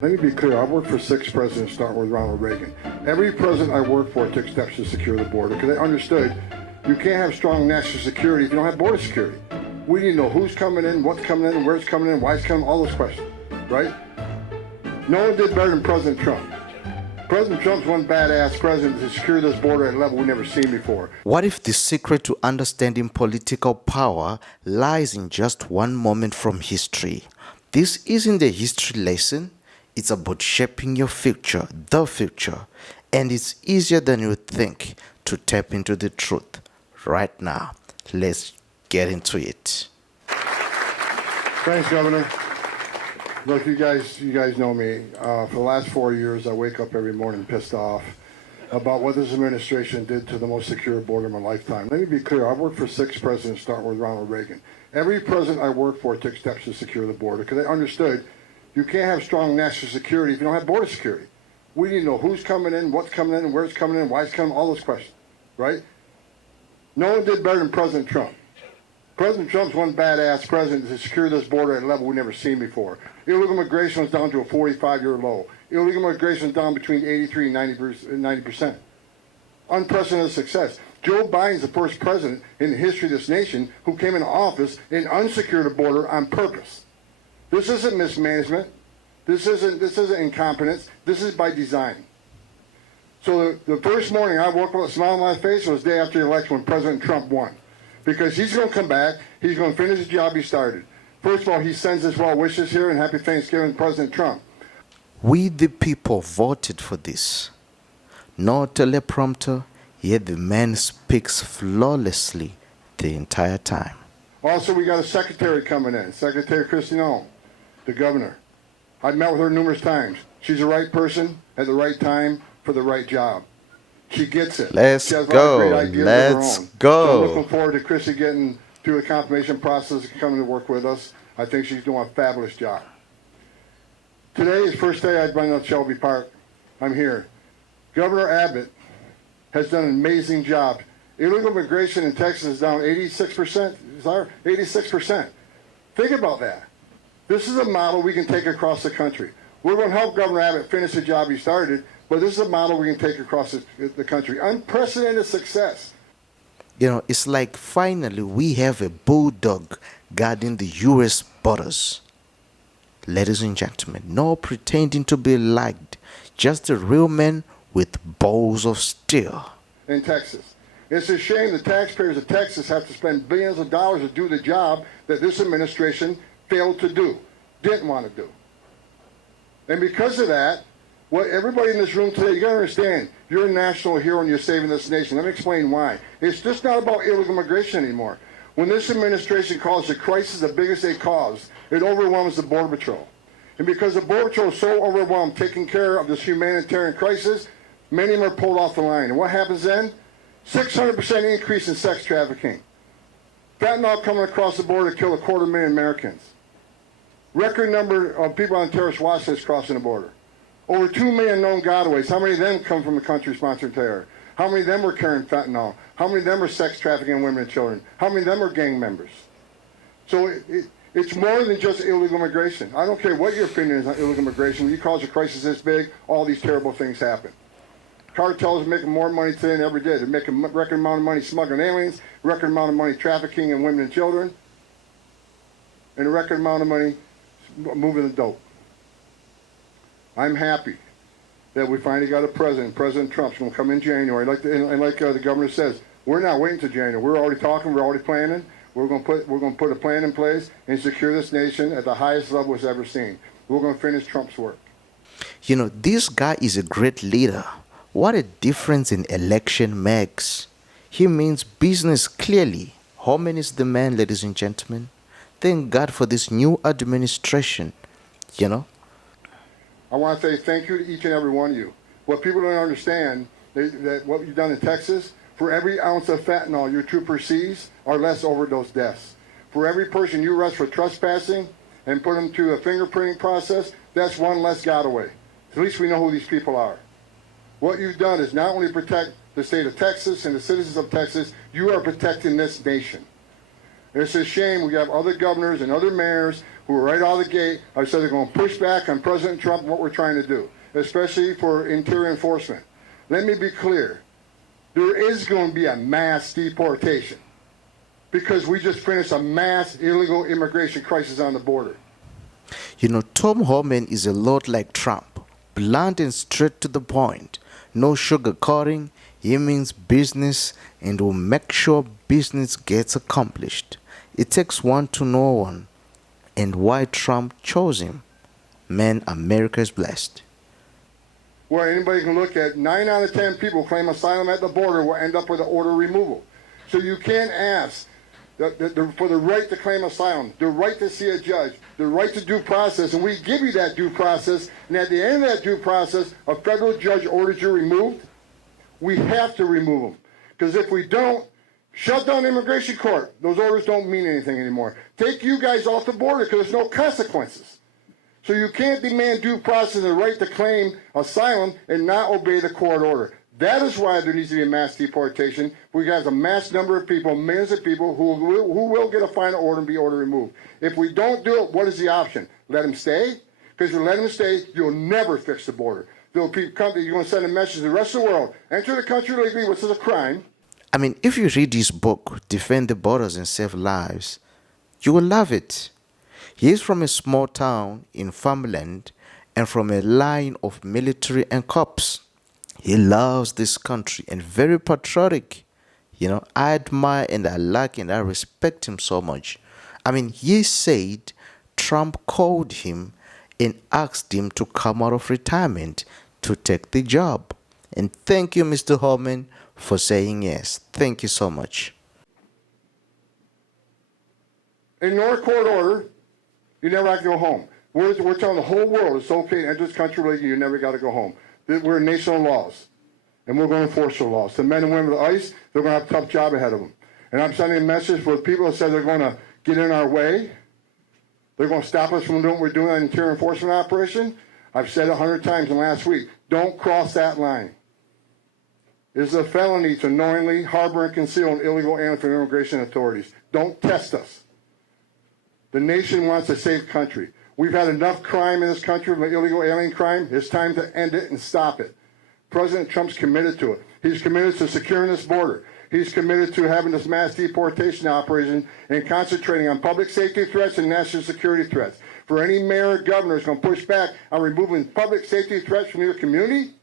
Let me be clear, I've worked for 6 presidents, starting with Ronald Reagan. Every president I worked for took steps to secure the border because they understood you can't have strong national security if you don't have border security. We need to know who's coming in, what's coming in, where it's coming in, why it's coming, all those questions, right? No one did better than President Trump. President Trump's one badass president to secure this border at a level we've never seen before. What if the secret to understanding political power lies in just one moment from history? This isn't a history lesson. It's about shaping your future, the future. And it's easier than you think to tap into the truth. Right now, let's get into it. Thanks, Governor. Look, you guys know me. For the last 4 years, I wake up every morning pissed off about what this administration did to the most secure border in my lifetime. Let me be clear. I've worked for 6 presidents, starting with Ronald Reagan. Every president I worked for took steps to secure the border because they understood you can't have strong national security if you don't have border security. We need to know who's coming in, what's coming in, where it's coming in, why it's coming, all those questions, right? No one did better than President Trump. President Trump's one badass president to secure this border at a level we've never seen before. Illegal immigration was down to a 45-year low. Illegal immigration was down between 83 and 90%. Unprecedented success. Joe Biden's the first president in the history of this nation who came into office and unsecured a border on purpose. This isn't mismanagement. This isn't incompetence. This is by design. So the first morning I woke up with a smile on my face was the day after the election when President Trump won. Because he's going to come back, he's going to finish the job he started. First of all, he sends his well wishes here and happy Thanksgiving, President Trump. We the people voted for this. No teleprompter, yet the man speaks flawlessly the entire time. Also, we got a secretary coming in, Secretary Christian, the governor. I've met with her numerous times. She's the right person at the right time for the right job. She gets it. Let's she has go. A lot of great ideas Let's of her own. go. So I'm looking forward to Chrissy getting through the confirmation process and coming to work with us. I think she's doing a fabulous job. Today is the first day I've been at Shelby Park. I'm here. Governor Abbott has done an amazing job. Illegal immigration in Texas is down 86%. 86%. Think about that. This is a model we can take across the country. We're going to help Governor Abbott finish the job he started, but this is a model we can take across the country. Unprecedented success. You know, it's like finally we have a bulldog guarding the U.S. borders. Ladies and gentlemen, no pretending to be liked, just a real man with balls of steel. In Texas. It's a shame the taxpayers of Texas have to spend billions of dollars to do the job that this administration failed to do, didn't want to do. And because of that, what everybody in this room today, you got to understand, you're a national hero and you're saving this nation. Let me explain why. It's just not about illegal immigration anymore. When this administration calls the crisis the biggest they cause, it overwhelms the Border Patrol. And because the Border Patrol is so overwhelmed taking care of this humanitarian crisis, many of them are pulled off the line. And what happens then? 600% increase in sex trafficking. Fentanyl coming across the border to kill 250,000 Americans. Record number of people on terrorist watch lists crossing the border. Over 2 million known gotaways. How many of them come from a country sponsoring terror? How many of them are carrying fentanyl? How many of them are sex trafficking women and children? How many of them are gang members? So it's more than just illegal immigration. I don't care what your opinion is on illegal immigration. When you cause a crisis this big, all these terrible things happen. Cartels are making more money today than ever did. They're making a record amount of money smuggling aliens, record amount of money trafficking in women and children, and a record amount of money moving the dope. I'm happy that we finally got a president. President Trump's going to come in January. Like the governor says, we're not waiting until January. We're already talking. We're already planning. We're going to put a plan in place and secure this nation at the highest level it's ever seen. We're going to finish Trump's work. You know, this guy is a great leader. What a difference an election makes. He means business clearly. How many is the man, ladies and gentlemen? Thank God for this new administration, you know. I want to say thank you to each and every one of you. What people don't understand, that what you've done in Texas, for every ounce of fentanyl your trooper sees are less overdose deaths. For every person you arrest for trespassing and put them through a fingerprinting process, that's one less gotaway. At least we know who these people are. What you've done is not only protect the state of Texas and the citizens of Texas, you are protecting this nation. And it's a shame we have other governors and other mayors who are right out of the gate. I said they're going to push back on President Trump and what we're trying to do, especially for interior enforcement. Let me be clear. There is going to be a mass deportation because we just finished a mass illegal immigration crisis on the border. You know, Tom Homan is a lot like Trump, blunt and straight to the point. No sugarcoating. He means business and will make sure business gets accomplished. It takes one to know one. And why Trump chose him. Man, America is blessed. Well, anybody can look at 9 out of 10 people claim asylum at the border will end up with an order removal. So you can't ask for the right to claim asylum, the right to see a judge, the right to due process, and we give you that due process, and at the end of that due process, a federal judge orders you removed, we have to remove them. Because if we don't, shut down the immigration court. Those orders don't mean anything anymore. Take you guys off the border because there's no consequences. So you can't demand due process and the right to claim asylum and not obey the court order. That is why there needs to be a mass deportation. We have a mass number of people, millions of people who will get a final order and be ordered removed. If we don't do it, what is the option? Let them stay? Because if you let them stay, you'll never fix the border. You're going to send a message to the rest of the world. Enter the country legally, which is a crime. I mean, if you read his book, Defend the Borders and Save Lives, you will love it. He is from a small town in farmland and from a line of military and cops. He loves this country and very patriotic. You know, I admire and I like and I respect him so much. I mean, he said Trump called him and asked him to come out of retirement to take the job. And thank you, Mr. Holman, for saying yes. Thank you so much. Ignore a court order, you never have to go home. We're telling the whole world it's okay to enter this country legally, you never got to go home. We're a nation of laws, and we're going to enforce the laws. The men and women of ICE, they're going to have a tough job ahead of them. And I'm sending a message for people that said they're going to get in our way. They're going to stop us from doing what we're doing on an interior enforcement operation. I've said it 100 times in the last week. Don't cross that line. It is a felony to knowingly harbor and conceal an illegal alien from immigration authorities. Don't test us. The nation wants a safe country. We've had enough crime in this country, illegal alien crime. It's time to end it and stop it. President Trump's committed to it. He's committed to securing this border. He's committed to having this mass deportation operation and concentrating on public safety threats and national security threats. For any mayor or governor who's going to push back on removing public safety threats from your community,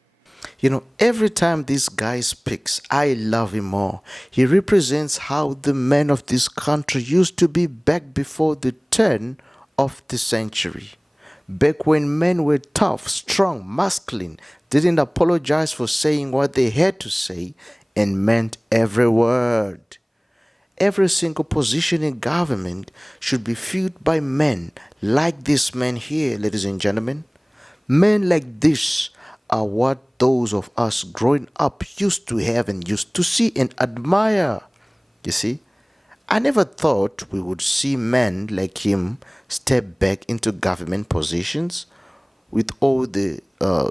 you know, every time this guy speaks, I love him more. He represents how the men of this country used to be back before the turn of the century. Back when men were tough, strong, masculine, didn't apologize for saying what they had to say, and meant every word. Every single position in government should be filled by men like this man here, ladies and gentlemen. Men like this are what those of us growing up used to have and used to see and admire. You see, I never thought we would see men like him step back into government positions with all the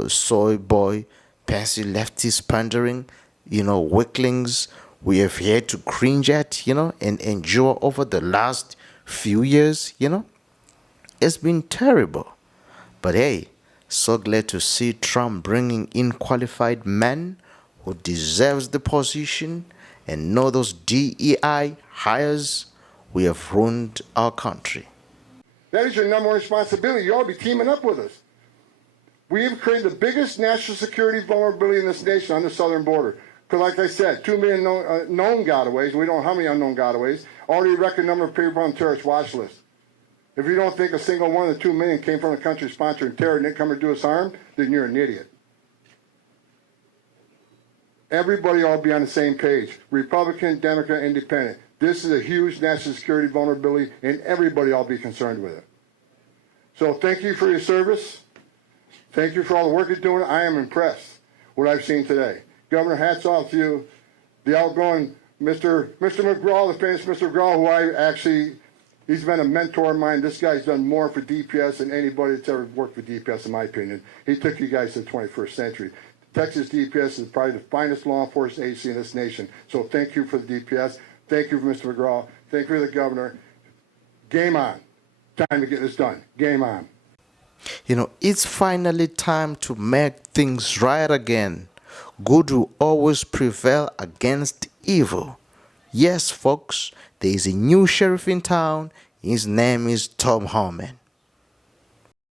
soy boy, pansy lefties pandering, weaklings we have had to cringe at, and endure over the last few years, It's been terrible. But hey, so glad to see Trump bringing in qualified men who deserves the position, and know those DEI hires. We have ruined our country. that is your number one responsibility. You ought to be teaming up with us. We have created the biggest national security vulnerability in this nation on the southern border. Because like I said, 2 million known gotaways, and we don't know how many unknown gotaways, already record number of people on the terrorist watch list. If you don't think a single one of the 2 million came from a country sponsoring terror and didn't come to do us harm, then you're an idiot. Everybody ought to be on the same page. Republican, Democrat, Independent. This is a huge national security vulnerability, and everybody ought to be concerned with it. So thank you for your service. Thank you for all the work you're doing. I am impressed with what I've seen today. Governor, hats off to you. The outgoing Mr. McGraw, the famous Mr. McGraw, who he's been a mentor of mine. This guy's done more for DPS than anybody that's ever worked for DPS, in my opinion. He took you guys to the 21st century. Texas DPS is probably the finest law enforcement agency in this nation. So thank you for the DPS. Thank you for Mr. McGraw. Thank you for the governor. Game on. Time to get this done. Game on. You know, it's finally time to make things right again. Good will always prevail against evil. Yes, folks, there is a new sheriff in town. His name is Tom Harmon.